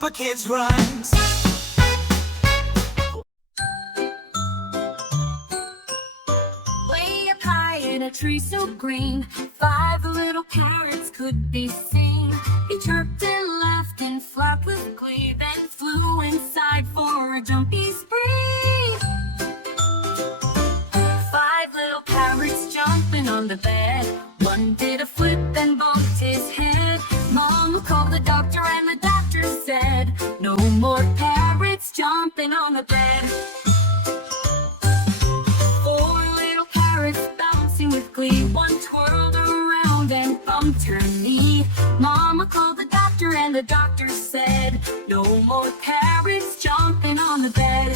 SuperKids rhymes. Way up high in a tree so green, 5 little parrots could be seen. He chirped and laughed and flapped with glee, then flew inside for a jumpy spree. 5 little parrots jumping on the bed. One did a flip and bumped his head. Mom called the doctor and the doctor said, no more parrots jumping on the bed. 4 little parrots bouncing with glee. One twirled around and bumped her knee. Mama called the doctor and the doctor said, no more parrots jumping on the bed.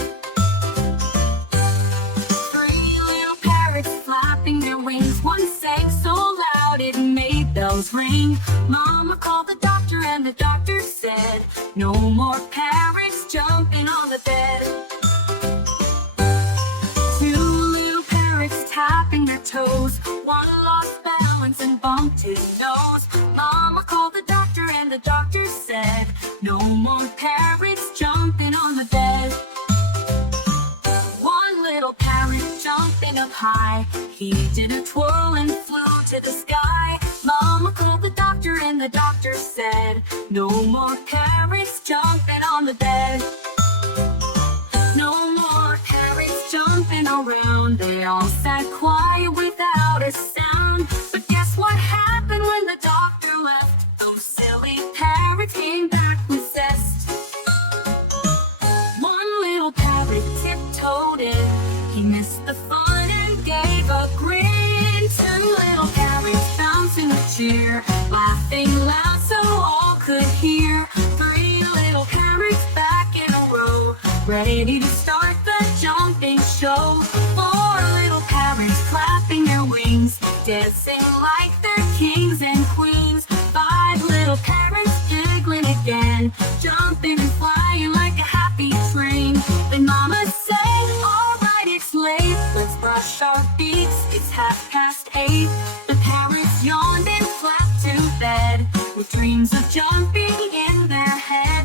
3 little parrots flapping their wings. One sang so loud it made bells ring. Mama called the doctor and the doctor said, no more parrots jumping on the bed. 2 little parrots tapping their toes. One lost balance and bumped his nose. Mama called the doctor and the doctor said, no more parrots jumping on the bed. 1 little parrot jumping up high, he did a twirl and flew to the sky. Mama called the doctor and the doctor said, no more parrots jumping on the bed. No more parrots jumping around. They all sat quiet without a sound. But guess what happened when the doctor left? Those silly parrots came back with zest. 1 little parrot tiptoed in. He missed the fun and gave a grin. 2 little parrots bouncing a cheer, laughing loud so all could hear. 3 little parrots back in a row, ready to start the jumping show. 4 little parrots clapping their wings, dancing like they're kings and queens. 5 little parrots giggling again, jumping and flying like a happy train. Then Mama sang, all right, it's late, let's brush our beaks, it's 8:30. The parrots yawned and flapped to bed, with dreams of jumping in their head.